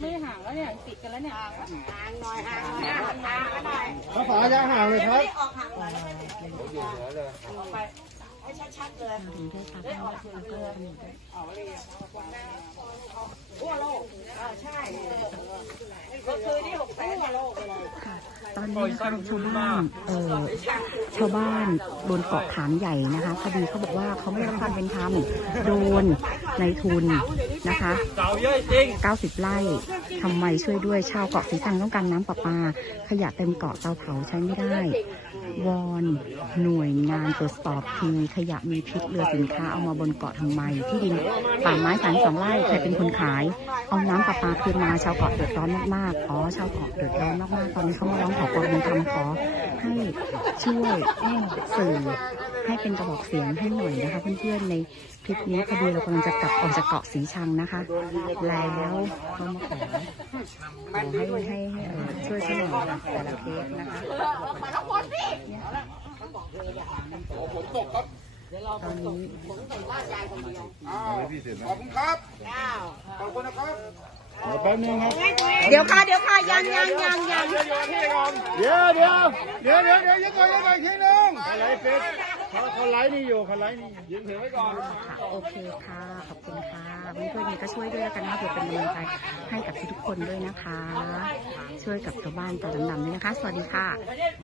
ไม่ห่างแล้วเนี่ยติดกันแล้วเนี่ยห่างหน่อยห่างหน่อยห่างหน่อยภาษาจะห่างเลยครับออกห่างหน่อยให้ชัดๆเลยทั่วโลกเออใช่ก็คือที่หกแสนทั่วโลกเลย ค่ะ ตอนนี้นะคะชาวบ้านเออชาวบ้านโดนเกาะขามใหญ่นะคะคดีเขาบอกว่าเขาไม่ได้รับความเป็นธรรมโดนในทุนนะคะเก่าเยอะจริง90 ไร่ทำไมช่วยด้วยชาวเกาะสีชังต้องการน้ำประปา ขยะเต็มเกาะเตาเผาใช้ไม่ได้ วอน หน่วยงานตรวจสอบทีขยะมีพิษเรือสินค้าเอามาบนเกาะทำไม ที่ดินป่าไม้สามสองไร่ใครเป็นคนขาย เอาน้ำประปาคืนมาชาวเกาะเดือดร้อนมากๆอ๋อชาวเกาะเดือดร้อนมากๆตอนนี้เขามาร้องขอความเป็นธรรมขอให้ช่วยสื่อให้เป็นกระบอกเสียงให้หน่อยนะคะเพื่อนๆในคลิปนี้คดีเรากำลังจะกลับออกจากเกาะสีชังนะคะ แล้วเขามาขอขอให้ให้ให้เอ่อช่วยช่วยหน่อยนะแต่ละเคสนะคะ ตอนนี้ขอบคุณครับขอบคุณนะครับแป๊บนึงครับเดี๋ยวค่ะเดี๋ยวค่ะยังยังยังยังเดี๋ยวเดี๋ยวเดี๋ยวเดี๋ยวเดี๋ยวยังก่อนยังก่อนอีกทีนึงเขาไลฟ์เฟซเขาเขาไลฟ์นี่อยู่เขาไลฟ์นี่ยืนถือไว้ก่อนค่ะโอเคค่ะขอบคุณค่ะเพื่อนๆนี่ก็ช่วยด้วยแล้วกันนะเพื่อเป็นกำลังใจให้กับทุกๆคนด้วยนะคะ ช่วยกับชาวบ้านตาดำๆด้วยนะคะ สวัสดีค่ะ